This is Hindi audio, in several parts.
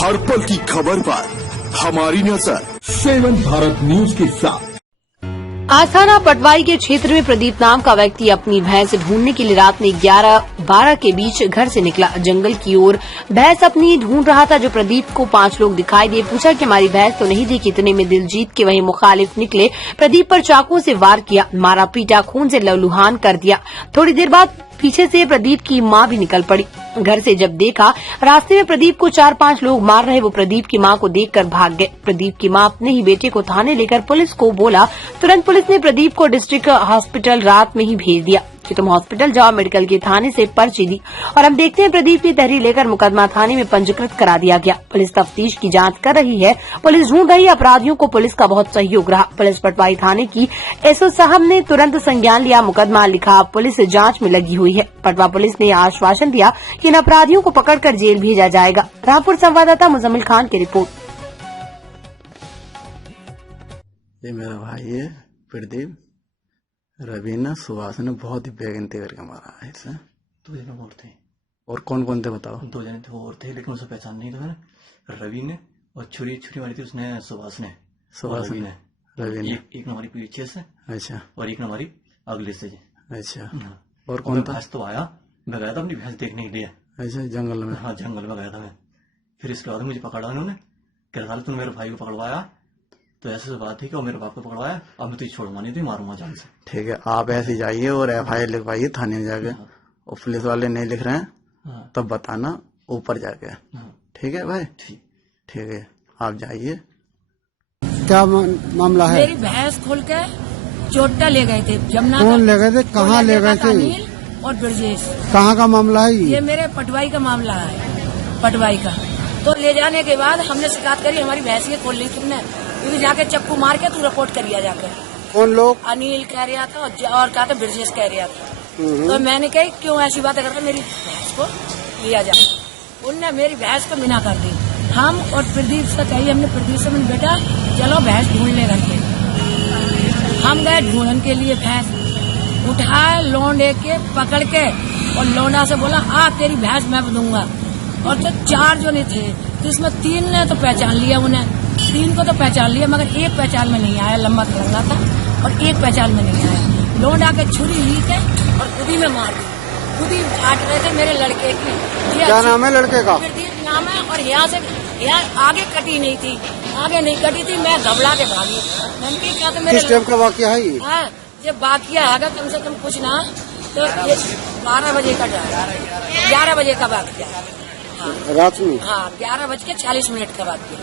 हर पल की खबर पर हमारी नजर 7 भारत न्यूज के साथ। आज थाना पटवाई के क्षेत्र में प्रदीप नाम का व्यक्ति अपनी भैंस ढूंढने के लिए रात में 11-12 के बीच घर से निकला। जंगल की ओर भैंस अपनी ढूंढ रहा था। जो प्रदीप को 5 लोग दिखाई दिए। पूछा कि हमारी भैंस तो नहीं दिखी। इतने में दिलजीत के वही मुखालिफ निकले। प्रदीप पर चाकू से वार किया, मारा पीटा, खून से लहूलुहान कर दिया। थोड़ी देर बाद पीछे से प्रदीप की मां भी निकल पड़ी। घर से जब देखा रास्ते में प्रदीप को 4-5 लोग मार रहे, वो प्रदीप की मां को देखकर भाग गए। प्रदीप की मां अपने ही बेटे को थाने लेकर पुलिस को बोला। तुरंत पुलिस ने प्रदीप को डिस्ट्रिक्ट हॉस्पिटल रात में ही भेज दिया कि तुम हॉस्पिटल जाओ। मेडिकल के थाने से पर्ची दी और हम देखते हैं प्रदीप की तहरीर लेकर मुकदमा थाने में पंजीकृत करा दिया गया। पुलिस तफ्तीश की जांच कर रही है। पुलिस ढूंढ रही अपराधियों को। पुलिस का बहुत सहयोग रहा। पुलिस पटवाई थाने की एसओ साहब ने तुरंत संज्ञान लिया, मुकदमा लिखा। पुलिस जांच में लगी हुई है। पटवा पुलिस ने आश्वासन दिया कि इन अपराधियों को पकड़कर जेल भेजा जाएगा। रामपुर संवाददाता मुजम्मिल खान की रिपोर्ट। ये मेरा भाई है प्रदीप। रवीना सुभाष ने बहुत ही बेगनती करके मारा है इसे। 2 जने और थे। और कौन कौन थे बताओ? 2 जने थे और थे, लेकिन उसे पहचान नहीं था मैंने। रवि ने और छुरी मारी थी उसने सुभाष ने। रवि ने एक ने मारी पीछे से। अच्छा। और एक ने मारी अगले से। अच्छा। और कौन था? तो आया, मैं गया था अपनी भैंस देखने के लिए। अच्छा, जंगल में? हाँ, जंगल में गया था मैं। फिर इसके बाद मुझे पकड़ा उन्होंने। कह रहा तुमने मेरे भाई को पकड़वाया, तो ऐसे बात थी कि वो मेरे बाप को पकड़वाया, अब मैं तुझे छोड़ूंगा नहीं, तो मारूंगा जान से। ठीक है, आप ऐसे जाइए और FIR लिखवाइए थाने में जाके। और पुलिस वाले नहीं लिख रहे हैं तब बताना ऊपर जाके। ठीक है भाई? ठीक है, आप जाइए। क्या मामला है? मेरी भैंस खोल के चोट्टा ले गए थे जमुना। कौन ले गए थे? कहाँ ले गए थे? और ब्रजेश। कहाँ का मामला है ये मेरे पटवाई का मामला है, पटवाई का। तो ले जाने के बाद हमने शिकायत करी, हमारी भैंस ये खोल ली तुमने, क्योंकि जाके चक्कू मार के तू रिपोर्ट करिया जाके। कौन लोग? अनिल कह रहा था और कहा था ब्रजेश कह रहा था। तो मैंने कही क्यों ऐसी बातें करते, मेरी भैंस को लिया जाए। उनने मेरी भैंस को मिना कर दी। हम और प्रदीप से कही, हमने प्रदीप से मैंने बेटा चलो भैंस ढूंढ ले करके। हम गए ढूंढने के लिए, भैंस उठाए लौंडे के पकड़ के और लौंडा से बोला आ तेरी भैंस मैं दूंगा। और तो 4 जो नहीं थे, तो इसमें 3 ने तो पहचान लिया, उन्हें 3 को तो पहचान लिया, मगर एक पहचान में नहीं आया, लंबा तिरंगा था और एक पहचान में नहीं आया। लौंडा के छुरी ली के और खुदी में मार दी। खुदी काट रहे थे मेरे लड़के की। क्या नाम है लड़के का? प्रदीप नाम है। और यहाँ से आगे कटी नहीं थी, आगे नहीं कटी थी, मैं घबरा के भागी। मैंने क्या था, किस टाइम का वाकया है ये? जब वाकया है कम से कम कुछ ना तो ये 12 बजे का 11 बजे का वाकया है रात में। हाँ, 11:40 का वाकया।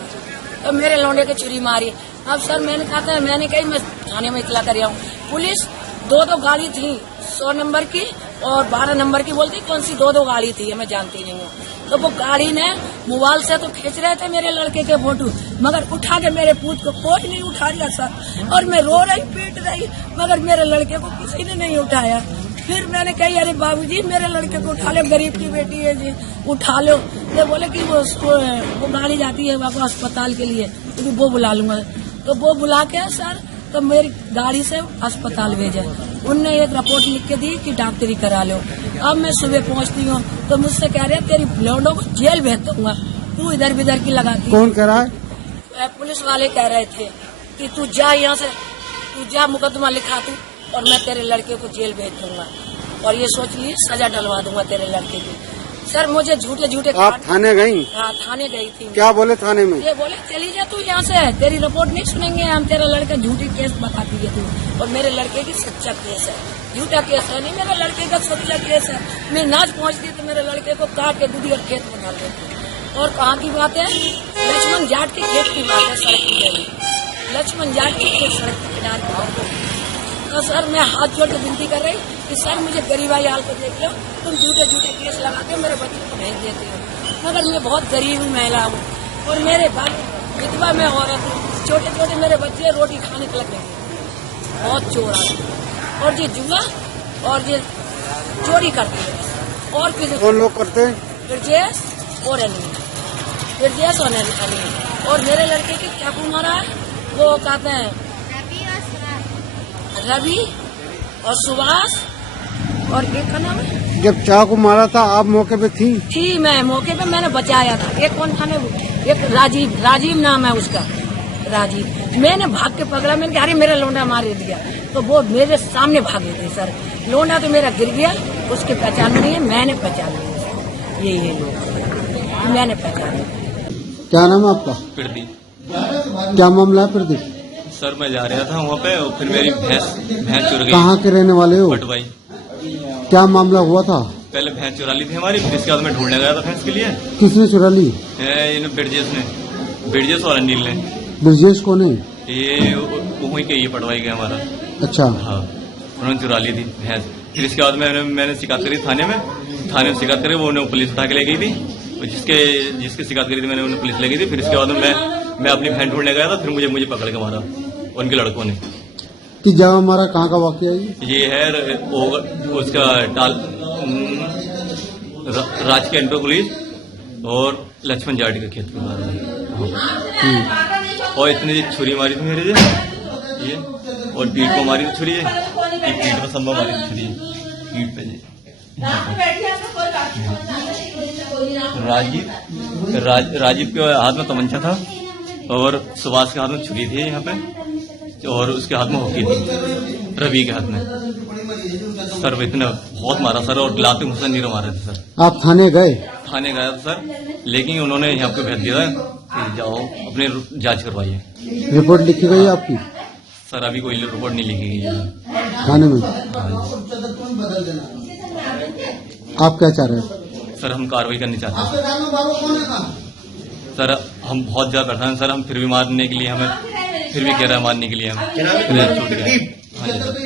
तो मेरे लौंडे के छुरी मारी। अब सर मैंने कहा था, मैंने कही मैं थाने में इतला कर हूँ। पुलिस 2 गाड़ी थी, 100 नंबर की और 12 नंबर की, बोलती कौन सी 2 गाड़ी थी, मैं जानती नहीं हूँ। तो वो गाड़ी ने मोबाइल से तो खींच रहे थे मेरे लड़के के फोटो, मगर उठा के मेरे पूत को कोई नहीं उठा रहा सर। और मैं रो रही पीट रही, मगर मेरे लड़के को किसी ने नहीं उठाया। फिर मैंने कही अरे बाबूजी मेरे लड़के को उठा लो, गरीब की बेटी है जी, उठा लो। ये बोले कि वो गाड़ी जाती है वापस अस्पताल के लिए, तो वो बुला लूंगा। तो वो बुला के सर तो मेरी गाड़ी से अस्पताल भेजा। उनने एक रिपोर्ट लिख के दी कि डॉक्टरी करा लो। अब मैं सुबह पहुंचती हूँ तो मुझसे कह रहे तेरी लौंडों को जेल भेज दूंगा, तू इधर बिधर की लगाती। कौन कह रहा है? पुलिस वाले कह रहे थे कि तू जा यहाँ से, तू जा मुकदमा लिखा तू और मैं तेरे लड़के को जेल भेज दूंगा और ये सोच ली सजा डलवा दूंगा तेरे लड़के की। सर मुझे झूठे आप थाने गई? हाँ, थाने गई थी। क्या बोले थाने में? ये बोले चली जा तू यहाँ से, तेरी रिपोर्ट नहीं सुनेंगे हम, तेरा लड़का झूठी केस बताती है तू। और मेरे लड़के की सच्चा केस है, झूठा केस है नहीं, मेरे लड़के का सच्चा केस है। मैं नाच पहुँचती तो मेरे लड़के को काट के दूधी और खेत में डाल देती। और कहाँ की बात है? लक्ष्मण जाट के खेत की बात है, सड़क की। लक्ष्मण जाट के खेत सड़क के किनारे। तो सर मैं हाथ जोड़ के विनती कर रही कि सर मुझे गरीबाई हाल को देख लो, तुम झूठे केस लगा के मेरे बच्चे को भेज देते हो, मगर मैं बहुत गरीब महिला हूँ और मेरे बाप विधवा में औरत हूँ, छोटे मेरे बच्चे रोटी खाने के लगे, बहुत चोर आते और ये जुआ और ये चोरी करते हैं। और किसी कौन लोग करते हैं? ब्रजेश और अनिल, ब्रजेश और अनिल। और मेरे लड़के की चाकू मारा है, वो कहते हैं रवि और सुभाष और एक का नाम है, जब चाकू मारा था आप मौके पे थी? मैं मौके पे मैंने बचाया था। एक कौन था ना, एक राजीव नाम है उसका, राजीव। मैंने भाग के पकड़ा, मैंने कहा अरे मेरा लोंडा मार दिया, तो वो मेरे सामने भागे थे सर। लोंडा तो मेरा गिर गया, उसके पहचान में नहीं है, मैंने पहचान लिया। ये लोग मैंने पहचान लिया। क्या नाम है आपका? प्रदीप। क्या मामला है प्रदीप? सर मैं जा रहा था वहाँ पे और फिर मेरी भैंस चुर गई। कहाँ के रहने वाले हो? पटवाई। क्या मामला हुआ था? पहले भैंस चुरा ली थी हमारी, फिर इसके बाद मैं ढूंढने गया था भैंस के लिए। किसने चुरा ली? बिरजेश और अनिल ने। ब्रजेश कौन है? ये वहीं के, ये पटवाई गया हमारा। अच्छा। हाँ, उन्होंने चुरा ली थी भैंस। फिर इसके बाद मैंने शिकायत करी थाने में शिकायत करी, वो उन्हें पुलिस उठा के ले गई थी। जिसके शिकायत करी थी मैंने, उन्हें पुलिस ले गई थी। फिर इसके बाद मैं अपनी बहन ढूंढने गया था, फिर मुझे पकड़ के मारा उनके लड़कों ने। किस जगह हमारा, कहाँ का वाकया है ये है उसका राज के एंट्रो पुलिस और लक्ष्मण जाटी के खेत के बारे में। और इतनी छुरी मारी थी मेरे ये, और पीठ को मारी थी छुरी, एक पीठ में संभव मारी थी छुरी, पीठ पे जी। राजीव के हाथ में तमंचा था और सुभाष के हाथ में छुरी थी यहाँ पे, और उसके हाथ में हॉकी थी, रवि के हाथ में। सर इतना बहुत मारा सर, और लाते मुझसे नहीं मारे थे सर। आप थाने गए? थाने गया था सर, लेकिन उन्होंने यहाँ पे भेज दिया कि जाओ अपनी जांच करवाइए। रिपोर्ट लिखी गई आपकी? सर अभी कोई रिपोर्ट नहीं लिखी गई है थाने में। आप क्या चाह रहे हैं? सर हम कार्रवाई करनी चाहते हैं सर। हम बहुत ज्यादा परेशान सर, हम फिर भी मारने के लिए हमें फिर भी कह रहे हैं मारने के लिए हमें छूट गए। हाँ जी सर।